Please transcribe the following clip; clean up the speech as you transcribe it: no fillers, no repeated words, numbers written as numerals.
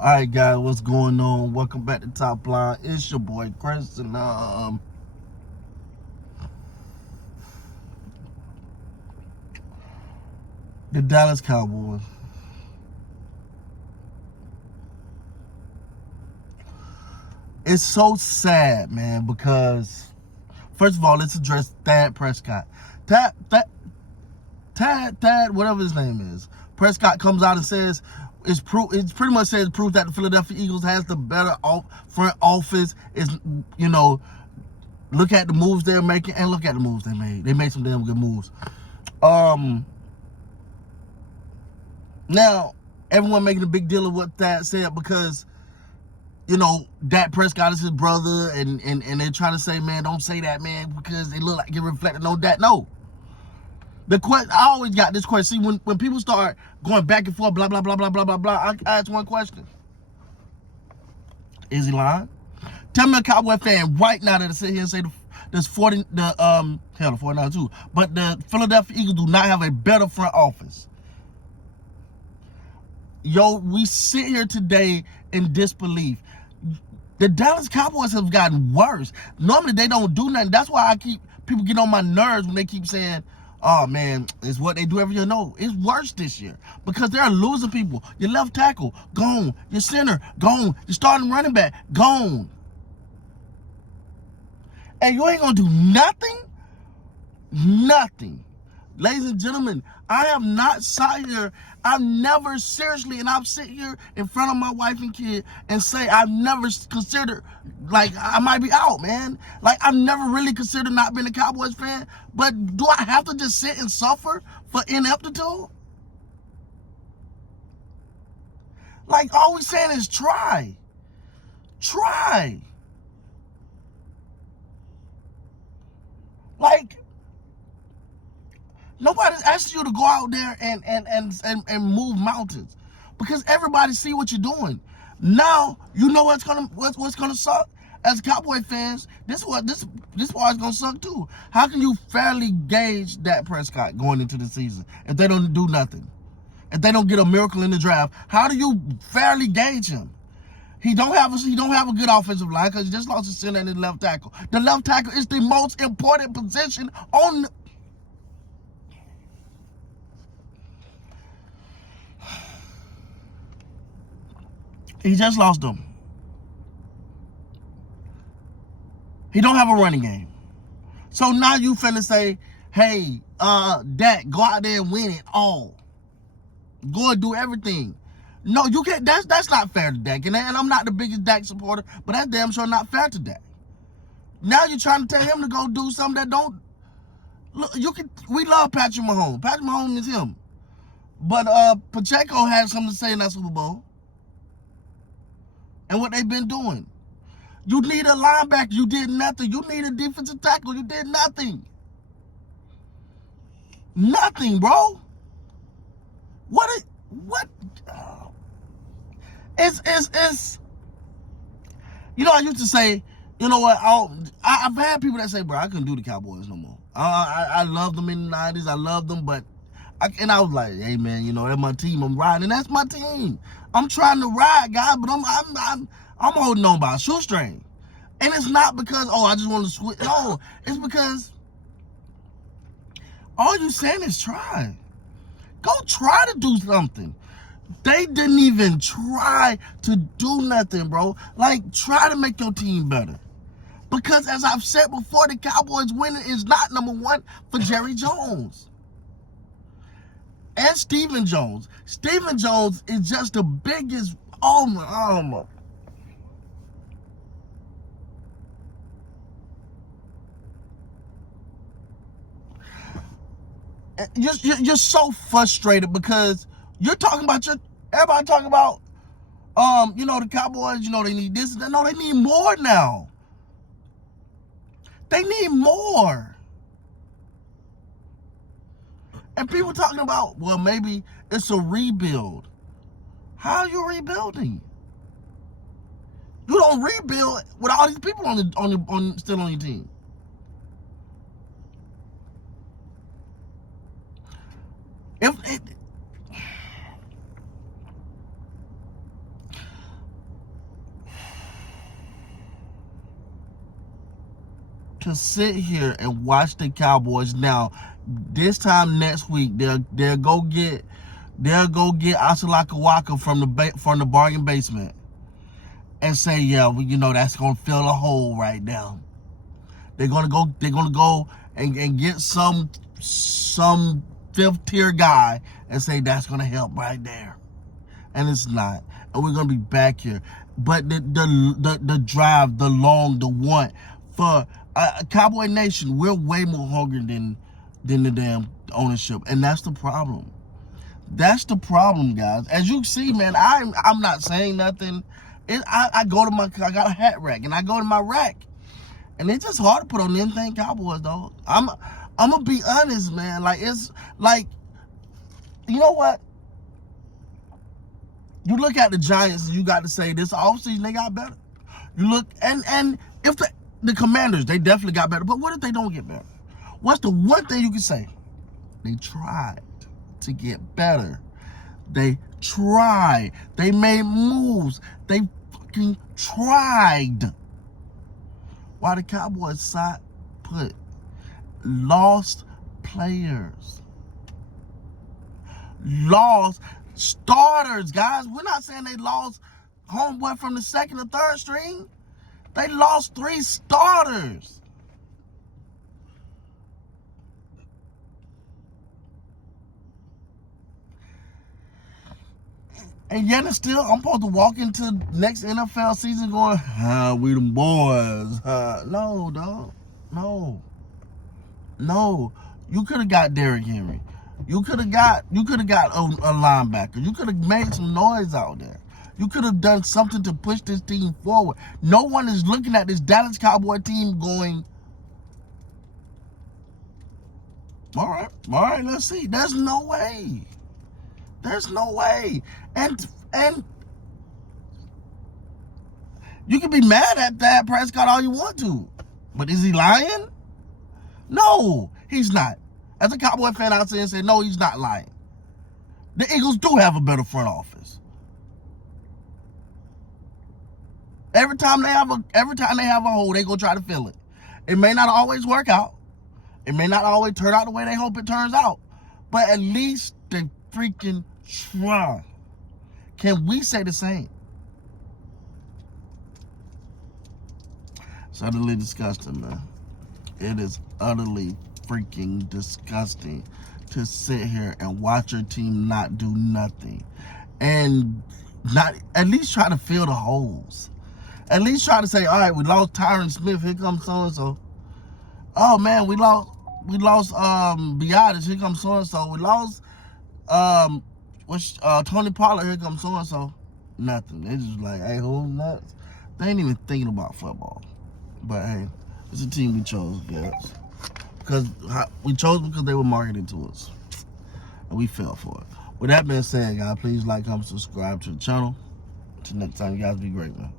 All right, guys, what's going on? Welcome back to Top Line. It's your boy Chris, and the Dallas Cowboys. It's so sad, man, because first of all, let's address Thad Prescott. Thad, whatever his name is. Prescott comes out and says it's proof. It pretty much says proof that the Philadelphia Eagles has the better front office. Look at the moves they're making and look at the moves they made. They made some damn good moves. Now everyone making a big deal of what Thad said because Dak Prescott is his brother, and they're trying to say, man, don't say that, man, because it look like it reflected on that. No. I always got this question. See, when people start going back and forth, blah, blah, blah, blah, blah, blah, blah, I ask one question. Is he lying? Tell me a Cowboy fan right now that sit here and say the 49 too, but the Philadelphia Eagles do not have a better front office. We sit here today in disbelief. The Dallas Cowboys have gotten worse. Normally they don't do nothing. That's why people get on my nerves when they keep saying, oh man, it's what they do every year. No, it's worse this year because they're losing people. Your left tackle, gone. Your center, gone. Your starting running back, gone. And you ain't gonna do nothing? Nothing. Ladies and gentlemen, I have not sat here, I've never seriously, and I've sit here in front of my wife and kid and say I've never considered, like, I might be out, man. Like, I've never really considered not being a Cowboys fan, but do I have to just sit and suffer for ineptitude? Like, all we're saying is try. Try. Like, nobody's asking you to go out there and move mountains because everybody see what you're doing. Now you know what's gonna suck. As Cowboy fans, this is why it's gonna suck too. How can you fairly gauge Dak Prescott going into the season if they don't do nothing? If they don't get a miracle in the draft, how do you fairly gauge him? He don't have a good offensive line because he just lost his center and his left tackle. The left tackle is the most important position on. He just lost them. He don't have a running game. So now you finna say, hey, Dak, go out there and win it all. Go and do everything. No, you can't. That's not fair to Dak. And I'm not the biggest Dak supporter, but that's damn sure not fair to Dak. Now you're trying to tell him to go do something that don't. Look, we love Patrick Mahomes. Patrick Mahomes is him. But Pacheco had something to say in that Super Bowl. And what they've been doing. You need a linebacker. You did nothing. You need a defensive tackle. You did nothing. Nothing, bro. What? It's. I used to say, you know what? I've had people that say, bro, I couldn't do the Cowboys no more. I loved them in the 90s. I loved them, but I was like, hey man, that's my team. I'm riding. And that's my team. I'm trying to ride, guys, but I'm holding on by a shoestring. And it's not because, I just want to switch. No, it's because all you saying is try. Go try to do something. They didn't even try to do nothing, bro. Like, try to make your team better. Because as I've said before, the Cowboys winning is not number one for Jerry Jones. And Stephen Jones. Stephen Jones is just the biggest. Oh my. You're so frustrated because you're talking about everybody talking about the Cowboys. They need this. No, they need more now. They need more. And people talking about, well, maybe it's a rebuild. How are you rebuilding? You don't rebuild with all these people still on your team. to sit here and watch the Cowboys. Now, this time next week, they'll go get Asalaka Waka from the bargain basement and say, yeah, well, that's gonna fill a hole right now. They're gonna go and get some fifth tier guy and say that's gonna help right there. And it's not. And we're gonna be back here. But the drive, the want for Cowboy Nation, we're way more hungry than the damn ownership, and that's the problem. That's the problem, guys. As you see, man, I'm not saying nothing. I got a hat rack, and I go to my rack, and it's just hard to put on anything Cowboys, though. I'm gonna be honest, man. Like, it's like, you know what? You look at the Giants, and you got to say this offseason they got better. You look and if the Commanders, they definitely got better. But what if they don't get better? What's the one thing you can say? They tried to get better. They tried. They made moves. They fucking tried. While the Cowboys sat put, lost players, lost starters, guys. We're not saying they lost homeboy from the second or third string. They lost 3 starters. And yet and still, I'm supposed to walk into next NFL season going, we them boys. No, dog. No. You could have got Derrick Henry. You could have got a linebacker. You could have made some noise out there. You could have done something to push this team forward. No one is looking at this Dallas Cowboy team going, all right, let's see. There's no way. And you can be mad at that Prescott all you want to, but is he lying? No, he's not. As a Cowboy fan, I'll say and say, no, he's not lying. The Eagles do have a better front office. Every time they have a hole, they go try to fill it. It may not always work out. It may not always turn out the way they hope it turns out. But at least they freaking try. Can we say the same? It's utterly disgusting, man. It is utterly freaking disgusting to sit here and watch your team not do nothing. And not at least try to fill the holes. At least try to say, all right, we lost Tyron Smith, here comes so-and-so. Oh man, we lost Biotis, here comes so-and-so. We lost Tony Pollard, here comes so-and-so. Nothing. They just like, hey, who's nuts? They ain't even thinking about football. But hey, it's a team we chose, guys. Because we chose because they were marketed to us. And we fell for it. With that being said, guys, please like, comment, subscribe to the channel. Until next time, you guys be great, man.